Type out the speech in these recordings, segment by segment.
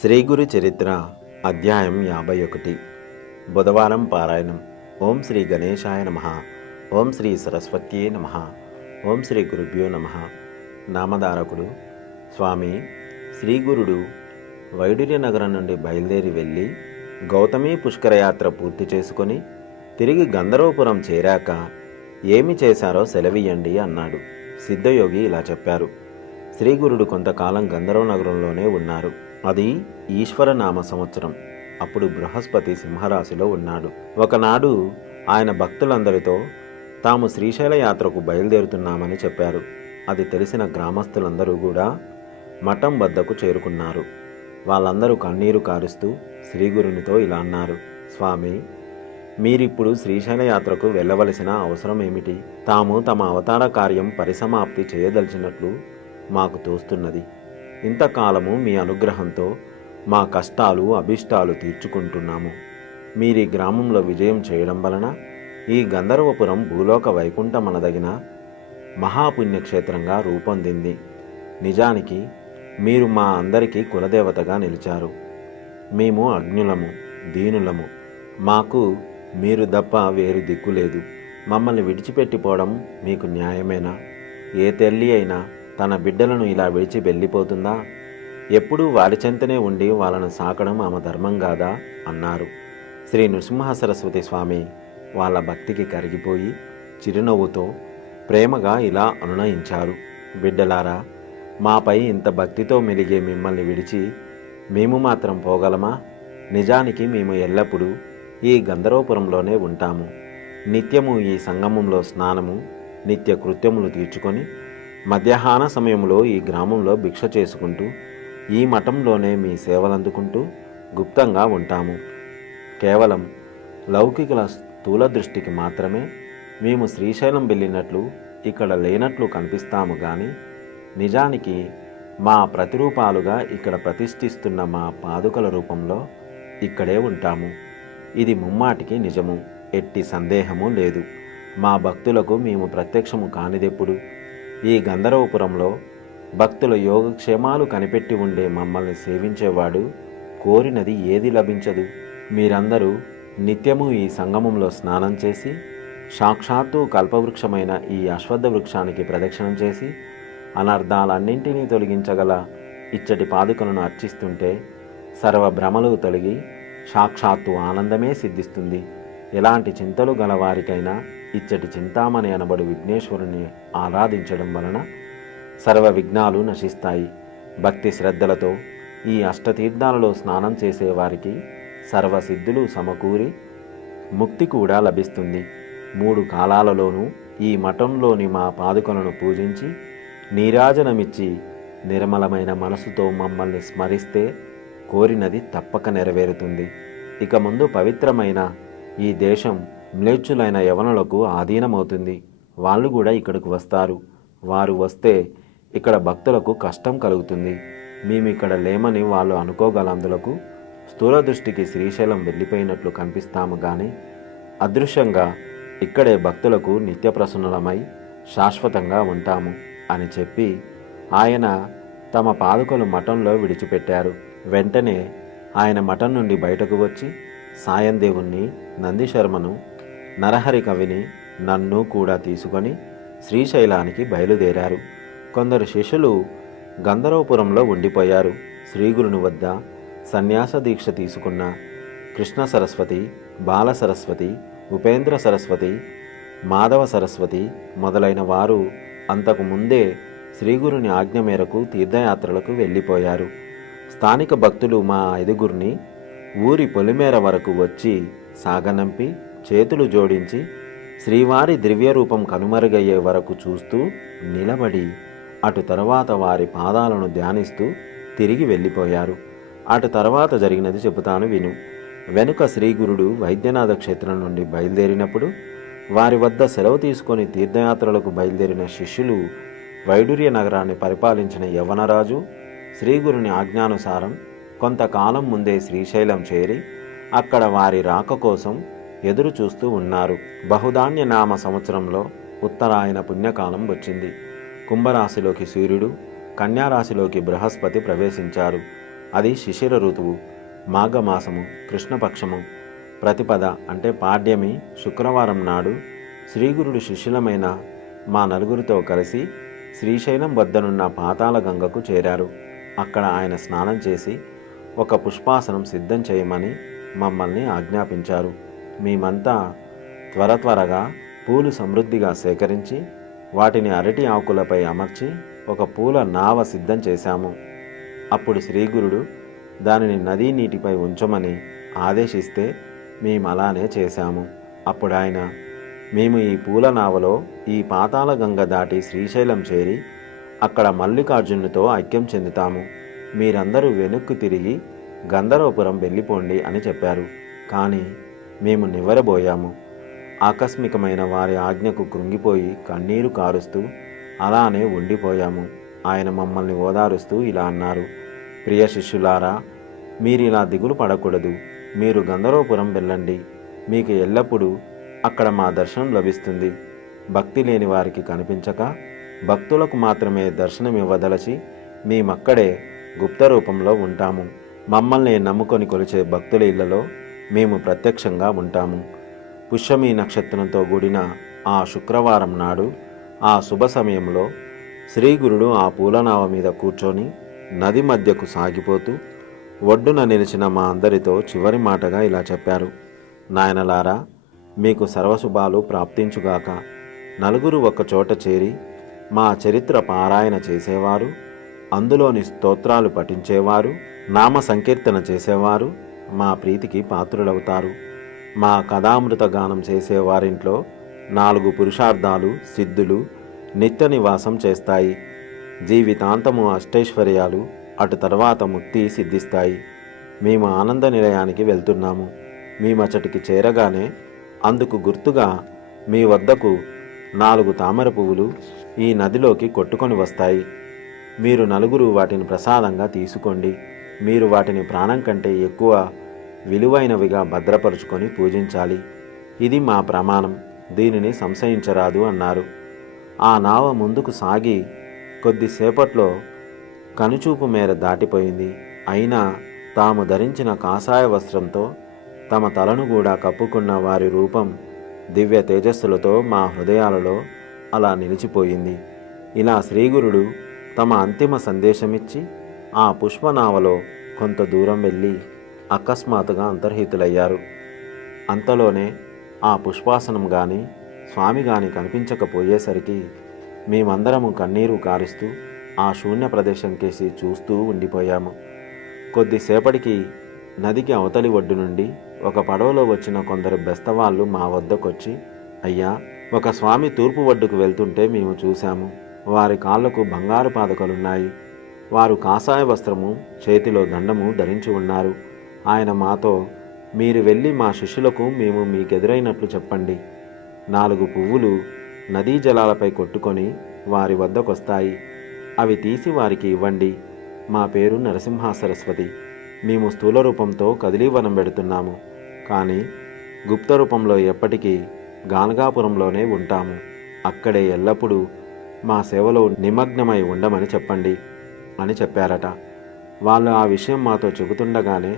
శ్రీగురు చరిత్ర అధ్యాయం 51 బుధవారం పారాయణం. ఓం శ్రీ గణేశాయ నమః. ఓం శ్రీ సరస్వత్యే నమః. ఓం శ్రీ గురుభ్యో నమః. నామధారకుడు స్వామి శ్రీగురుడు వైడూర్య నగరం నుండి బయలుదేరి వెళ్ళి గౌతమి పుష్కరయాత్ర పూర్తి చేసుకొని తిరిగి గంధర్వపురం చేరాక ఏమి చేశారో సెలవియండి అన్నాడు. సిద్ధయోగి ఇలా చెప్పారు. శ్రీగురుడు కొంతకాలం గంధర్వ నగరంలోనే ఉన్నారు. అది ఈశ్వరనామ సంవత్సరం. అప్పుడు బృహస్పతి సింహరాశిలో ఉన్నాడు. ఒకనాడు ఆయన భక్తులందరితో తాము శ్రీశైల యాత్రకు బయలుదేరుతున్నామని చెప్పారు. అది తెలిసిన గ్రామస్తులందరూ కూడా మఠం వద్దకు చేరుకున్నారు. వాళ్ళందరూ కన్నీరు కారుస్తూ శ్రీగురునితో ఇలా అన్నారు. స్వామి, మీరిప్పుడు శ్రీశైల యాత్రకు వెళ్ళవలసిన అవసరం ఏమిటి? తాము తమ అవతార కార్యం పరిసమాప్తి చేయదలిచినట్లు మాకు తోస్తున్నది. ఇంతకాలము మీ అనుగ్రహంతో మా కష్టాలు అభిష్టాలు తీర్చుకుంటున్నాము. మీరీ గ్రామంలో విజయం చేయడం వలన ఈ గంధర్వపురం భూలోక వైకుంఠమనదగిన మహాపుణ్యక్షేత్రంగా రూపొందింది. నిజానికి మీరు మా అందరికీ కులదేవతగా నిలిచారు. మేము అజ్ఞులము, దీనులము. మాకు మీరు తప్ప వేరు దిక్కులేదు. మమ్మల్ని విడిచిపెట్టిపోవడం మీకు న్యాయమేనా? ఏ తల్లి అయినా తన బిడ్డలను ఇలా విడిచి వెళ్ళిపోతుందా? ఎప్పుడూ వారి చెంతనే ఉండి వాళ్ళను సాకడం ఆమె ధర్మం కాదా అన్నారు. శ్రీ నృసింహ సరస్వతి స్వామి వాళ్ళ భక్తికి కరిగిపోయి చిరునవ్వుతో ప్రేమగా ఇలా అనునయించారు. బిడ్డలారా, మాపై ఇంత భక్తితో మెలిగే మిమ్మల్ని విడిచి మేము మాత్రం పోగలమా? నిజానికి మేము ఎల్లప్పుడూ ఈ గంధర్వపురంలోనే ఉంటాము. నిత్యము ఈ సంగమంలో స్నానము, నిత్య కృత్యములు తీర్చుకొని మధ్యాహ్న సమయంలో ఈ గ్రామంలో భిక్ష చేసుకుంటూ ఈ మఠంలోనే మీ సేవలందుకుంటూ గుప్తంగా ఉంటాము. కేవలం లౌకికుల స్థూల దృష్టికి మాత్రమే మేము శ్రీశైలం వెళ్ళినట్లు ఇక్కడ లేనట్లు కనిపిస్తాము కానీ నిజానికి మా ప్రతిరూపాలుగా ఇక్కడ ప్రతిష్ఠిస్తున్న మా పాదుకల రూపంలో ఇక్కడే ఉంటాము. ఇది ముమ్మాటికి నిజము, ఎట్టి సందేహము లేదు. మా భక్తులకు మేము ప్రత్యక్షము కానిదెప్పుడు? ఈ గంధర్వపురంలో భక్తుల యోగక్షేమాలు కనిపెట్టి ఉండే మమ్మల్ని సేవించేవాడు కోరినది ఏది లభించదు. మీరందరూ నిత్యము ఈ సంగమంలో స్నానం చేసి సాక్షాత్తు కల్పవృక్షమైన ఈ అశ్వత్థ వృక్షానికి ప్రదక్షిణం చేసి అనర్థాలన్నింటినీ తొలగించగల ఇచ్చటి పాదుకలను అర్చిస్తుంటే సర్వభ్రమలు తొలగి సాక్షాత్తు ఆనందమే సిద్ధిస్తుంది. ఎలాంటి చింతలు గలవారికైనా ఇచ్చటి చింతామణి అనబడు విఘ్నేశ్వరుని ఆరాధించడం వలన సర్వ విఘ్నాలు నశిస్తాయి. భక్తి శ్రద్ధలతో ఈ అష్టతీర్థాలలో స్నానం చేసేవారికి సర్వసిద్ధులు సమకూరి ముక్తి కూడా లభిస్తుంది. 3 కాలాలలోనూ ఈ మఠంలోని మా పాదుకలను పూజించి నీరాజనమిచ్చి నిర్మలమైన మనసుతో మమ్మల్ని స్మరిస్తే కోరినది తప్పక నెరవేరుతుంది. ఇక ముందు పవిత్రమైన ఈ దేశం మ్లేచ్చులైన యవనులకు ఆధీనమవుతుంది. వాళ్ళు కూడా ఇక్కడికి వస్తారు. వారు వస్తే ఇక్కడ భక్తులకు కష్టం కలుగుతుంది. మేము ఇక్కడ లేమని వాళ్ళు అనుకోగలందులకు స్థూల దృష్టికి శ్రీశైలం వెళ్ళిపోయినట్లు కనిపిస్తాము కానీ అదృశ్యంగా ఇక్కడే భక్తులకు నిత్యప్రసన్నులమై శాశ్వతంగా ఉంటాము అని చెప్పి ఆయన తమ పాదుకలు మఠంలో విడిచిపెట్టారు. వెంటనే ఆయన మఠం నుండి బయటకు వచ్చి సాయందేవుణ్ణి, నందిశర్మను, నరహరి కవిని, నన్ను కూడా తీసుకొని శ్రీశైలానికి బయలుదేరారు. కొందరు శిష్యులు గంధర్వపురంలో ఉండిపోయారు. శ్రీగురుని వద్ద సన్యాస దీక్ష తీసుకున్న కృష్ణ సరస్వతి, బాల సరస్వతి, ఉపేంద్ర సరస్వతి, మాధవ సరస్వతి మొదలైన వారు అంతకు ముందే శ్రీగురుని ఆజ్ఞ మేరకు తీర్థయాత్రలకు వెళ్ళిపోయారు. స్థానిక భక్తులు మా 5గురిని ఊరి పొలిమేర వరకు వచ్చి సాగనంపి చేతులు జోడించి శ్రీవారి దివ్యరూపం కనుమరుగయ్యే వరకు చూస్తూ నిలబడి అటు తర్వాత వారి పాదాలను ధ్యానిస్తూ తిరిగి వెళ్ళిపోయారు. అటు తర్వాత జరిగినది చెబుతాను విను. వెనుక శ్రీగురుడు వైద్యనాథ క్షేత్రం నుండి బయలుదేరినప్పుడు వారి వద్ద సెలవు తీసుకొని తీర్థయాత్రలకు బయలుదేరిన శిష్యులు వైడూర్య నగరాన్ని పరిపాలించిన యవనరాజు శ్రీగురుని ఆజ్ఞానుసారం కొంతకాలం ముందే శ్రీశైలం చేరి అక్కడ వారి రాక కోసం ఎదురు చూస్తూ ఉన్నారు. బహుధాన్య నామ సంవత్సరంలో ఉత్తరాయణ పుణ్యకాలం వచ్చింది. కుంభరాశిలోకి సూర్యుడు, కన్యారాశిలోకి బృహస్పతి ప్రవేశించారు. అది శిశిర ఋతువు, మాఘమాసము, కృష్ణపక్షము, ప్రతిపద అంటే పాడ్యమి శుక్రవారం నాడు శ్రీగురుడు శిష్యులమైన మా నలుగురితో కలిసి శ్రీశైలం వద్దనున్న పాతాళ గంగకు చేరారు. అక్కడ ఆయన స్నానం చేసి ఒక పుష్పాసనం సిద్ధం చేయమని మమ్మల్ని ఆజ్ఞాపించారు. మేమంతా త్వరగా పూలు సమృద్ధిగా సేకరించి వాటిని అరటి ఆకులపై అమర్చి ఒక పూల నావ సిద్ధం చేశాము. అప్పుడు శ్రీగురుడు దానిని నదీ నీటిపై ఉంచమని ఆదేశిస్తే మేము అలానే చేశాము. అప్పుడు ఆయన, మేము ఈ పూల నావలో ఈ పాతాళ గంగ దాటి శ్రీశైలం చేరి అక్కడ మల్లికార్జునునితో ఐక్యం చెందుతాము. మీరందరూ వెనక్కు తిరిగి గంధర్వపురం వెళ్ళిపోండి అని చెప్పారు. కానీ మేము నివ్వెరబోయాము. ఆకస్మికమైన వారి ఆజ్ఞకు కృంగిపోయి కన్నీరు కారుస్తూ అలానే ఉండిపోయాము. ఆయన మమ్మల్ని ఓదారుస్తూ ఇలా అన్నారు, ప్రియ శిష్యులారా, మీరిలా దిగులు పడకూడదు. మీరు గంధర్వపురం వెళ్ళండి. మీకు ఎల్లప్పుడూ అక్కడ మా దర్శనం లభిస్తుంది. భక్తి లేని వారికి కనిపించక భక్తులకు మాత్రమే దర్శనమివ్వదలచి మేమక్కడే గుప్త రూపంలో ఉంటాము. మమ్మల్ని నమ్ముకొని కొలిచే భక్తుల ఇళ్లలో మేము ప్రత్యక్షంగా ఉంటాము. పుష్యమి నక్షత్రంతో కూడిన ఆ శుక్రవారం నాడు ఆ శుభ సమయంలో శ్రీగురుడు ఆ పూలనావ మీద కూర్చొని నది మధ్యకు సాగిపోతూ ఒడ్డున నిలిచిన మా అందరితో చివరి మాటగా ఇలా చెప్పారు, నాయనలారా, మీకు సర్వశుభాలు ప్రాప్తించుగాక. నలుగురు ఒకచోట చేరి మా చరిత్ర పారాయణ చేసేవారు, అందులోని స్తోత్రాలు పఠించేవారు, నామ సంకీర్తన చేసేవారు మా ప్రీతికి పాత్రులవుతారు. మా కథామృత గానం చేసేవారింట్లో 4 పురుషార్థాలు సిద్ధులు నిత్య నివాసం చేస్తాయి. జీవితాంతము అష్టైశ్వర్యాలు, అటు తర్వాత ముక్తి సిద్ధిస్తాయి. మేము ఆనంద నిలయానికి వెళ్తున్నాము. మేమచ్చటికి చేరగానే అందుకు గుర్తుగా మీ వద్దకు 4 తామర పువ్వులు ఈ నదిలోకి కొట్టుకొని వస్తాయి. మీరు నలుగురు వాటిని ప్రసాదంగా తీసుకోండి. మీరు వాటిని ప్రాణం కంటే ఎక్కువ విలువైనవిగా భద్రపరుచుకొని పూజించాలి. ఇది మా ప్రమాణం, దీనిని సంశయించరాదు అన్నారు. ఆ నావ ముందుకు సాగి కొద్దిసేపట్లో కనుచూపు మేర దాటిపోయింది. అయినా తాము ధరించిన కాషాయ వస్త్రంతో తమ తలను కూడా కప్పుకున్న వారి రూపం దివ్య తేజస్సులతో మా హృదయాలలో అలా నిలిచిపోయింది. ఇలా శ్రీగురుడు తమ అంతిమ సందేశమిచ్చి ఆ పుష్పనావలో కొంత దూరం వెళ్ళి అకస్మాత్తుగా అంతర్హితులయ్యారు. అంతలోనే ఆ పుష్పాసనం కానీ స్వామి కానీ కనిపించకపోయేసరికి మేమందరము కన్నీరు కారుస్తూ ఆ శూన్య ప్రదేశం కేసి చూస్తూ ఉండిపోయాము. కొద్దిసేపటికి నదికి అవతలి ఒడ్డు నుండి ఒక పడవలో వచ్చిన కొందరు బెస్తవాళ్ళు మా వద్దకొచ్చి, అయ్యా, ఒక స్వామి తూర్పు ఒడ్డుకు వెళ్తుంటే మేము చూశాము. వారి కాళ్లకు బంగారు పాదకలున్నాయి. వారు కాషాయ వస్త్రము, చేతిలో దండము ధరించి ఉన్నారు. ఆయన మాతో, మీరు వెళ్ళి మా శిష్యులకు మేము మీకెదురైనట్లు చెప్పండి. 4 పువ్వులు నదీ జలాలపై కొట్టుకొని వారి వద్దకొస్తాయి. అవి తీసి వారికి ఇవ్వండి. మా పేరు నరసింహ సరస్వతి. మేము స్థూల రూపంతో కదిలీవనం పెడుతున్నాము, కానీ గుప్త రూపంలో ఎప్పటికీ గానగాపురంలోనే ఉంటాము. అక్కడే ఎల్లప్పుడూ మా సేవలో నిమగ్నమై ఉండమని చెప్పండి అని చెప్పారట. వాళ్ళు ఆ విషయం మాతో చెబుతుండగానే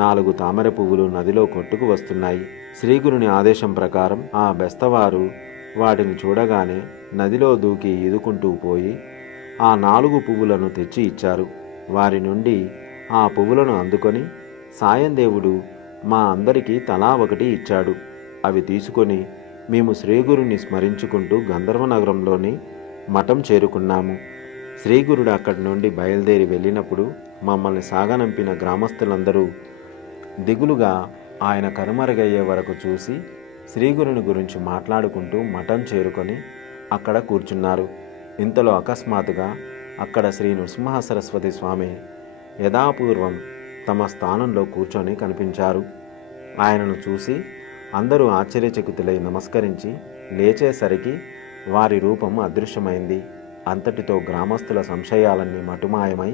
4 తామర పువ్వులు నదిలో కొట్టుకు వస్తున్నాయి. శ్రీగురుని ఆదేశం ప్రకారం ఆ బెస్తవారు వాటిని చూడగానే నదిలో దూకి ఈదుకుంటూ పోయి ఆ 4 పువ్వులను తెచ్చి ఇచ్చారు. వారి నుండి ఆ పువ్వులను అందుకొని సాయందేవుడు మా అందరికీ తలా ఒకటి ఇచ్చాడు. అవి తీసుకొని మేము శ్రీగురుని స్మరించుకుంటూ గంధర్వ నగరంలోని మఠం చేరుకున్నాము. శ్రీగురుడు అక్కడి నుండి బయలుదేరి వెళ్ళినప్పుడు మమ్మల్ని సాగనంపిన గ్రామస్తులందరూ దిగులుగా ఆయన కనుమరుగయ్యే వరకు చూసి శ్రీగురుని గురించి మాట్లాడుకుంటూ మఠం చేరుకొని అక్కడ కూర్చున్నారు. ఇంతలో అకస్మాత్తుగా అక్కడ శ్రీ నృసింహ సరస్వతి స్వామి యథాపూర్వం తమ స్థానంలో కూర్చొని కనిపించారు. ఆయనను చూసి అందరూ ఆశ్చర్యచకితులై నమస్కరించి లేచేసరికి వారి రూపం అదృశ్యమైంది. అంతటితో గ్రామస్తుల సంశయాలన్నీ మటుమాయమై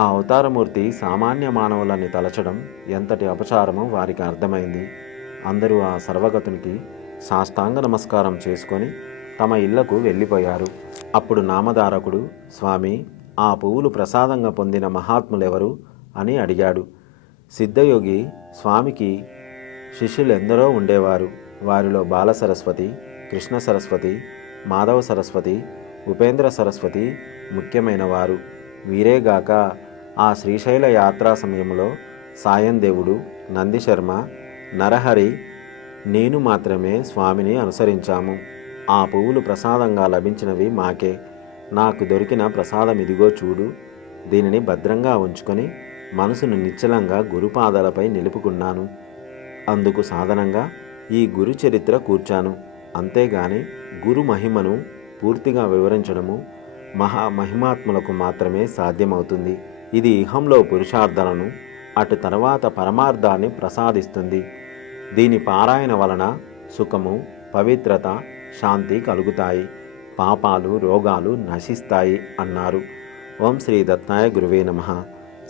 ఆ అవతారమూర్తి సామాన్య మానవులని తలచడం ఎంతటి అపచారమో వారికి అర్థమైంది. అందరూ ఆ సర్వగతునికి సాష్టాంగ నమస్కారం చేసుకొని తమ ఇళ్లకు వెళ్ళిపోయారు. అప్పుడు నామధారకుడు, స్వామి, ఆ పువ్వులు ప్రసాదంగా పొందిన మహాత్ములెవరు? అని అడిగాడు. సిద్ధయోగి స్వామికి శిష్యులెందరో ఉండేవారు. వారిలో బాల సరస్వతి, కృష్ణ సరస్వతి, మాధవ సరస్వతి, ఉపేంద్ర సరస్వతి ముఖ్యమైన వారు. వీరేగాక ఆ శ్రీశైల యాత్రా సమయంలో సాయందేవుడు, నందిశర్మ, నరహరి, నేను మాత్రమే స్వామిని అనుసరించాము. ఆ పువ్వులు ప్రసాదంగా లభించినవి మాకే. నాకు దొరికిన ప్రసాదం ఇదిగో చూడు. దీనిని భద్రంగా ఉంచుకొని మనసును నిశ్చలంగా గురుపాదాలపై నిలుపుకున్నాను. అందుకు సాధనంగా ఈ గురు చరిత్ర కూర్చాను. అంతేగాని గురు మహిమను పూర్తిగా వివరించడము మహిమాత్ములకు మాత్రమే సాధ్యమవుతుంది. ఇది ఇహంలో పురుషార్థాలను, అటు తర్వాత పరమార్థాన్ని ప్రసాదిస్తుంది. దీని పారాయణ వలన సుఖము, పవిత్రత, శాంతి కలుగుతాయి. పాపాలు, రోగాలు నశిస్తాయి అన్నారు. ఓం శ్రీ దత్తాయ గురువే నమః.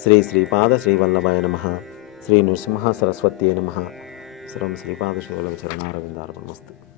శ్రీ శ్రీపాద శ్రీవల్లభాయ నమః. శ్రీ నృసింహ సరస్వత్యే నమః. సర్వం శ్రీపాద శ్రీవల్లభ చరణారవిందార్పణమస్తు.